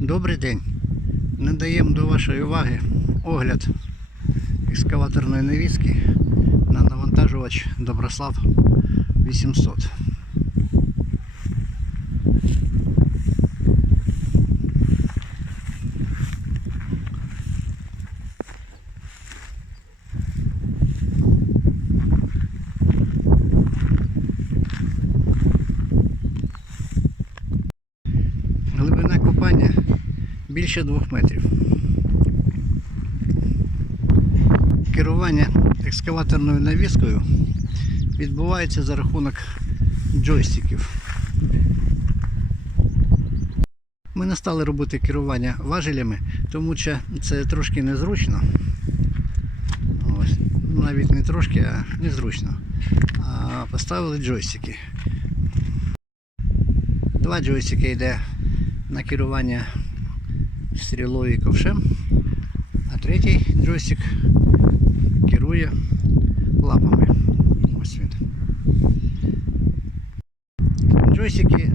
Добрий день. Надаємо до вашої уваги огляд екскаваторної навіски на навантажувач Доброслав 800. Глибина копання більше 2 метрів. Керування екскаваторною навіскою відбувається за рахунок джойстиків. Ми не стали робити керування важелями, тому що це трошки незручно. Ось. Навіть не трошки, а незручно. А поставили джойстики. Два джойстики йде на керування стрілою і ковшем, а третій джойстик керує лапами. Ось він. Джойстики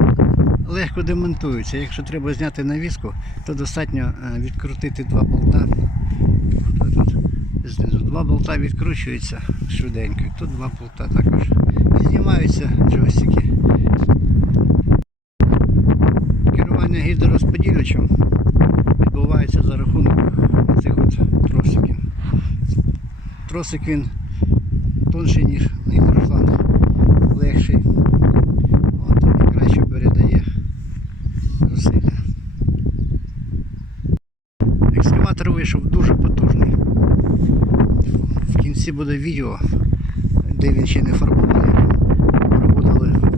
легко демонтуються. Якщо треба зняти навіску, то достатньо е, відкрутити два болта. Знизу два болта відкручуються швиденько. Тут два болта також. І знімаються джойстики. Керування гідророзподілювачем відбувається за рахунок цих от тросиків. Тросик він тонший, ніж гідрошланг, легший. От, і краще передає зусилля. Екскаватор вийшов дуже потужний. В кінці буде відео, де він ще не фарбований. Проводили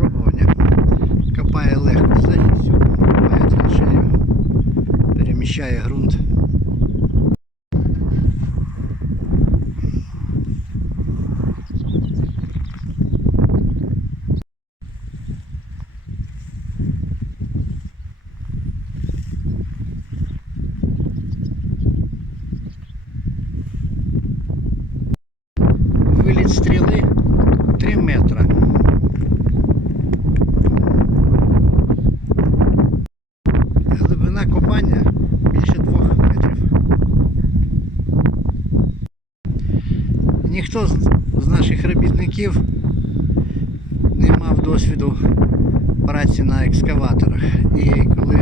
Виліт стріли 3 метра. Глибина копання більше 2 метрів. Ніхто з наших робітників не мав досвіду праці на екскаваторах. І коли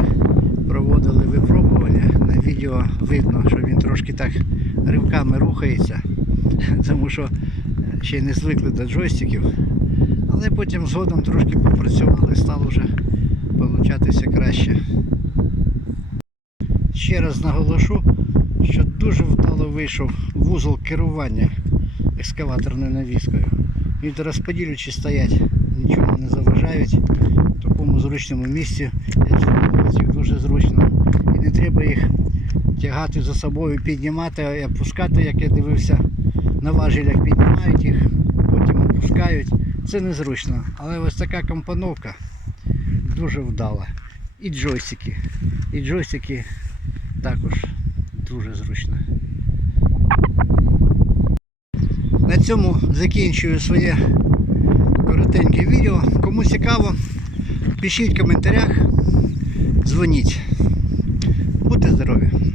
проводили випробування, на відео видно, що він трошки так ривками рухається, тому що ще не звикли до джойстиків. Але потім згодом трошки попрацювали, стало вже получатися краще. Ще раз наголошу, що дуже вдало вийшов вузол керування екскаваторною навіскою. Гідророзподілювачі стоять, нічого не заважають. В такому зручному місці їх дуже зручно. І не треба їх тягати за собою, піднімати і опускати, як я дивився на важелях піднімають їх, потім опускають. Це незручно. Але ось така компоновка дуже вдала. І джойстики. І джойстики також дуже зручно. На цьому закінчую своє коротеньке відео. Кому цікаво, пишіть в коментарях, дзвоніть. Будьте здорові!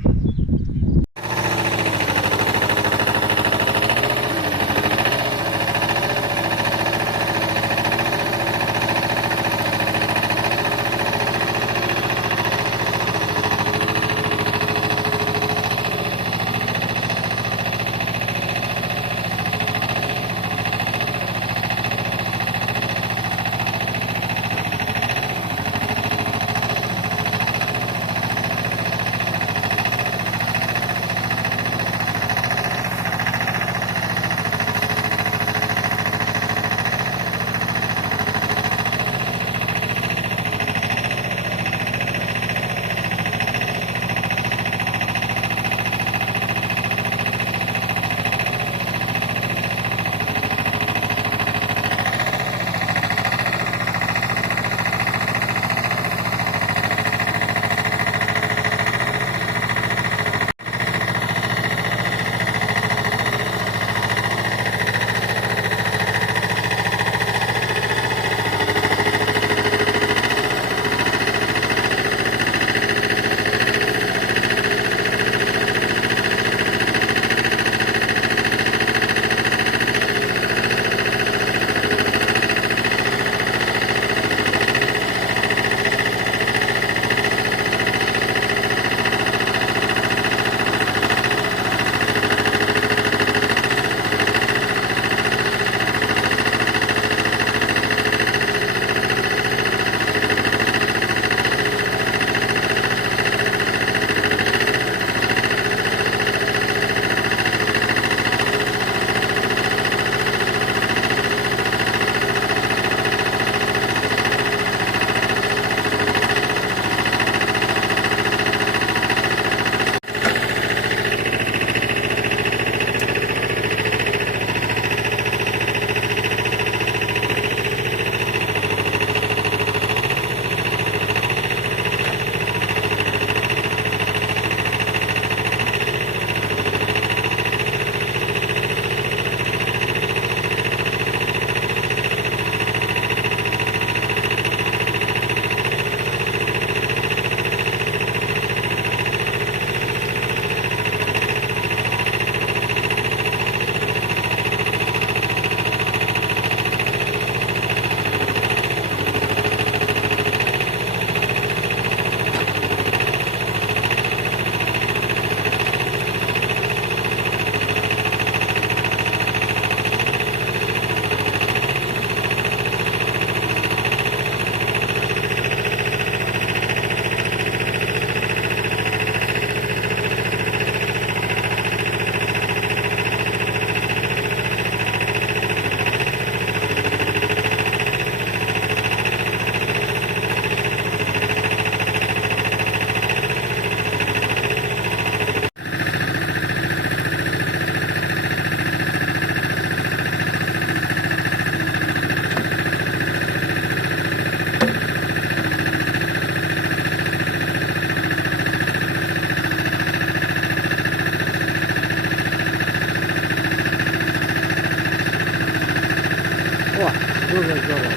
О, дуже здорово.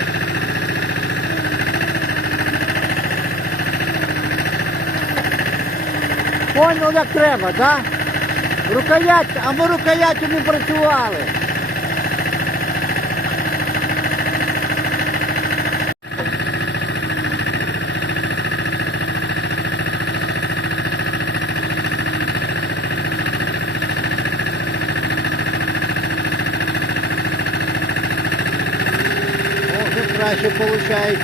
Поняв, як треба, так? Да? Рукоять, а ми рукояттю не працювали. Виходить.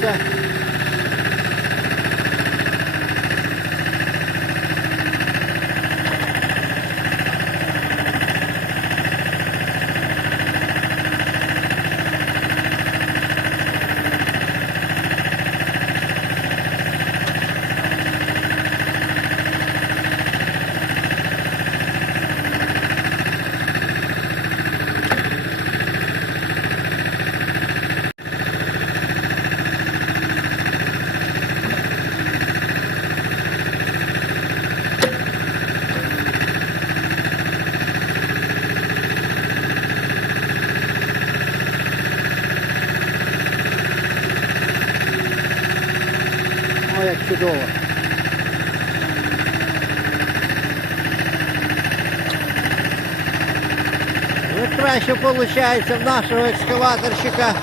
О, як чудово. Ну, краще виходить в нашого екскаваторщика.